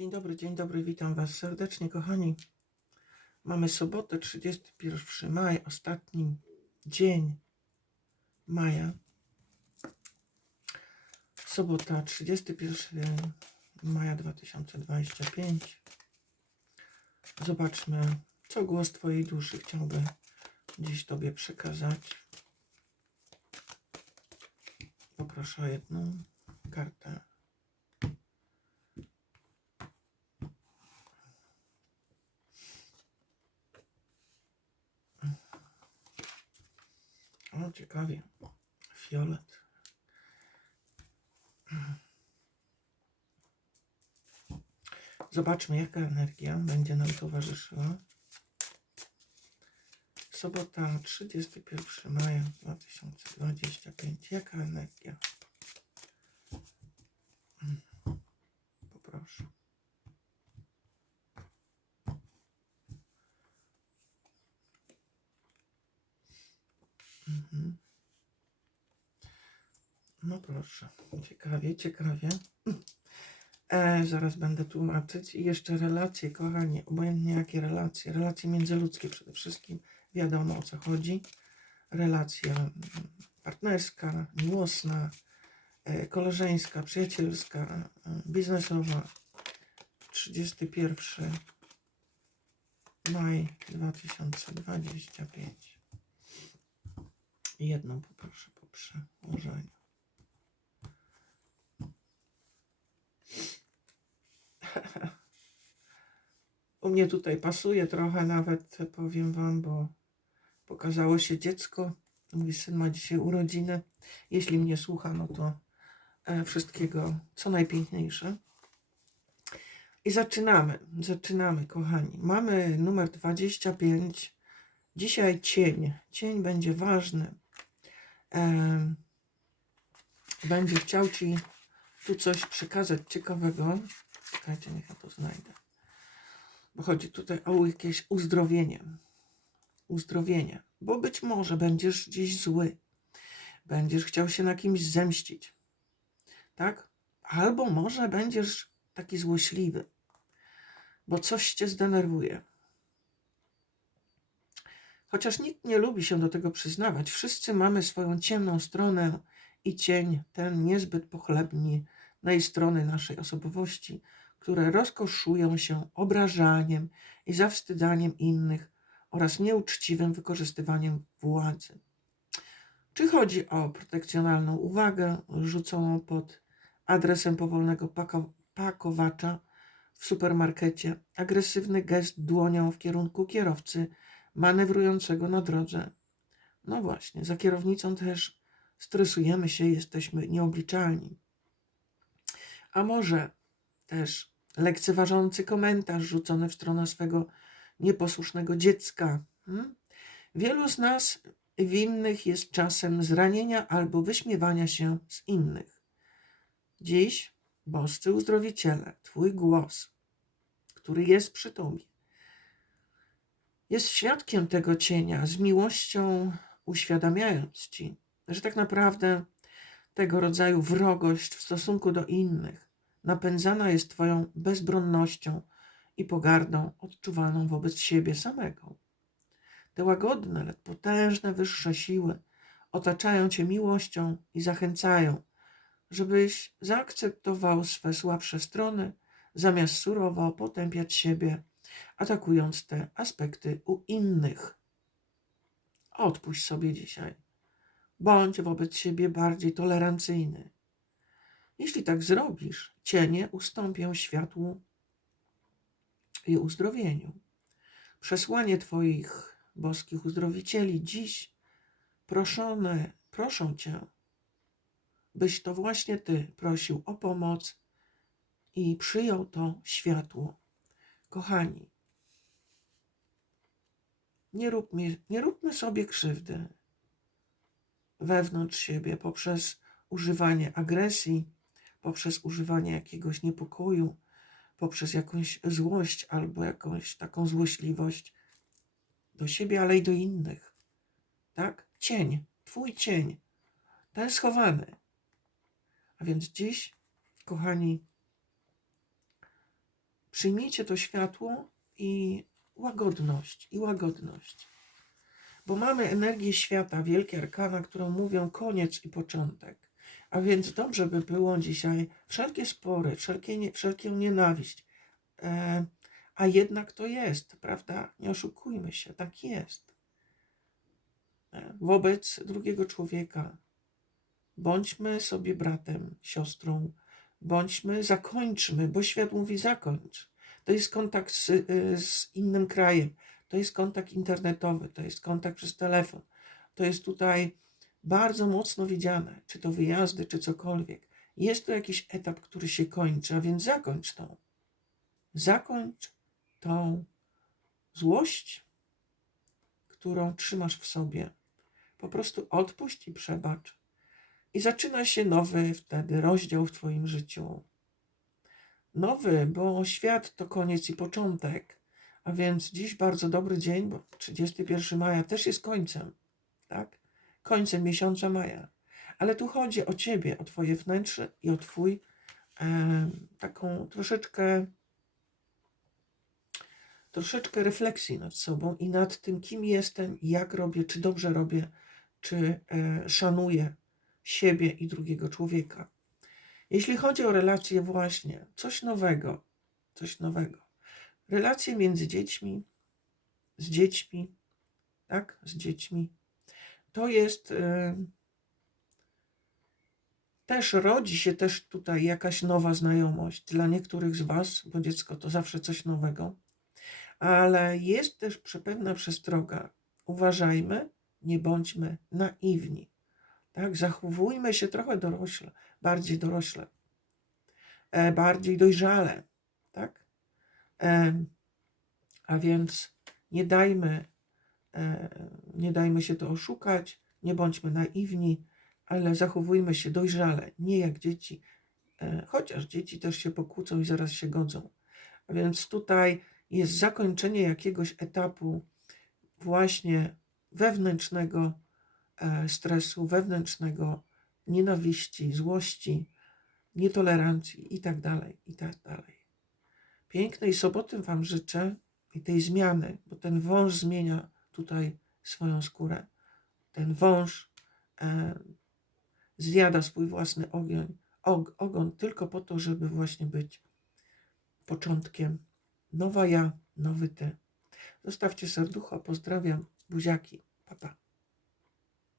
Dzień dobry, dzień dobry, witam Was serdecznie, kochani. Mamy sobotę, 31 maj, ostatni dzień maja. Sobota, 31 maja 2025. Zobaczmy, co głos Twojej duszy chciałby dziś Tobie przekazać. Poproszę o jedną kartę. Ciekawie. Fiolet. Zobaczmy, jaka energia będzie nam towarzyszyła. Sobota, 31 maja 2025. Jaka energia? Mm. Poproszę. Mhm. No proszę, ciekawie, ciekawie. E, zaraz będę tłumaczyć. I jeszcze relacje, kochani, obojętnie jakie relacje. Relacje międzyludzkie przede wszystkim. Wiadomo o co chodzi. Relacja mm, partnerska, miłosna, e, koleżeńska, przyjacielska, e, biznesowa. 31 maj 2025. Jedną poproszę po przełożeniu. U mnie tutaj pasuje trochę nawet, powiem Wam, bo pokazało się dziecko. Mój syn ma dzisiaj urodziny. Jeśli mnie słucha, no to e, wszystkiego co najpiękniejsze. I zaczynamy, zaczynamy, kochani. Mamy numer 25. Dzisiaj cień. Cień będzie ważny. Będzie chciał Ci tu coś przekazać ciekawego. Czekajcie, niech ja to znajdę. Bo chodzi tutaj o jakieś uzdrowienie. Uzdrowienie. Bo być może będziesz dziś zły. Będziesz chciał się na kimś zemścić. Tak? Albo może będziesz taki złośliwy. Bo coś cię zdenerwuje. Chociaż nikt nie lubi się do tego przyznawać, wszyscy mamy swoją ciemną stronę i cień, ten niezbyt pochlebny na strony naszej osobowości, które rozkoszują się obrażaniem i zawstydaniem innych oraz nieuczciwym wykorzystywaniem władzy. Czy chodzi o protekcjonalną uwagę rzuconą pod adresem powolnego pako- pakowacza w supermarkecie, agresywny gest dłonią w kierunku kierowcy manewrującego na drodze? No właśnie, za kierownicą też stresujemy się, jesteśmy nieobliczalni. A może też lekceważący komentarz rzucony w stronę swego nieposłusznego dziecka. Hmm? Wielu z nas winnych jest czasem zranienia albo wyśmiewania się z innych. Dziś, boscy uzdrowiciele, Twój głos, który jest przy Tobie, jest świadkiem tego cienia, z miłością uświadamiając Ci, że tak naprawdę tego rodzaju wrogość w stosunku do innych napędzana jest Twoją bezbronnością i pogardą odczuwaną wobec siebie samego. Te łagodne, lecz potężne, wyższe siły otaczają Cię miłością i zachęcają, żebyś zaakceptował swe słabsze strony, zamiast surowo potępiać siebie, atakując te aspekty u innych. Odpuść sobie dzisiaj. Bądź wobec siebie bardziej tolerancyjny. Jeśli tak zrobisz, cienie ustąpią światłu i uzdrowieniu. Przesłanie Twoich boskich uzdrowicieli dziś proszone, proszą Cię, byś to właśnie Ty prosił o pomoc i przyjął to światło. Kochani, nie róbmy, nie róbmy sobie krzywdy wewnątrz siebie poprzez używanie agresji, poprzez używanie jakiegoś niepokoju, poprzez jakąś złość albo jakąś taką złośliwość do siebie, ale i do innych. Tak? Cień, twój cień, ten schowany. A więc dziś, kochani, Przyjmijcie to światło i łagodność, i łagodność. Bo mamy energię świata, wielkie arkana, którą mówią koniec i początek. A więc dobrze by było dzisiaj wszelkie spory, wszelkie wszelką nienawiść, e, a jednak to jest, prawda? Nie oszukujmy się, tak jest. E, wobec drugiego człowieka. Bądźmy sobie bratem, siostrą, bądźmy, zakończmy, bo świat mówi zakończ. To jest kontakt z, y, z innym krajem, to jest kontakt internetowy, to jest kontakt przez telefon. To jest tutaj bardzo mocno widziane, czy to wyjazdy, czy cokolwiek. Jest to jakiś etap, który się kończy, a więc zakończ tą. Zakończ tą złość, którą trzymasz w sobie. Po prostu odpuść i przebacz. I zaczyna się nowy wtedy rozdział w Twoim życiu. Nowy, bo świat to koniec i początek. A więc dziś bardzo dobry dzień, bo 31 maja też jest końcem, tak? Końcem miesiąca maja. Ale tu chodzi o Ciebie, o Twoje wnętrze i o Twój e, taką troszeczkę troszeczkę refleksji nad sobą i nad tym, kim jestem, jak robię, czy dobrze robię, czy e, szanuję siebie i drugiego człowieka. Jeśli chodzi o relacje, właśnie coś nowego, coś nowego. Relacje między dziećmi, z dziećmi, tak, z dziećmi. To jest e, też rodzi się też tutaj jakaś nowa znajomość dla niektórych z Was, bo dziecko to zawsze coś nowego, ale jest też pewna przestroga. Uważajmy, nie bądźmy naiwni. Tak, zachowujmy się trochę dorośle, bardziej dorośle, e, bardziej dojrzale, tak? E, a więc nie dajmy, e, nie dajmy się to oszukać, nie bądźmy naiwni, ale zachowujmy się dojrzale, nie jak dzieci, e, chociaż dzieci też się pokłócą i zaraz się godzą. A więc tutaj jest zakończenie jakiegoś etapu właśnie wewnętrznego stresu, wewnętrznego nienawiści, złości, nietolerancji i tak dalej, i tak. Pięknej soboty Wam życzę i tej zmiany, bo ten wąż zmienia tutaj swoją skórę. Ten wąż e, zjada swój własny ogień, og, ogon tylko po to, żeby właśnie być początkiem. Nowa ja, nowy ty. Zostawcie serducho, pozdrawiam, buziaki, papa. Pa.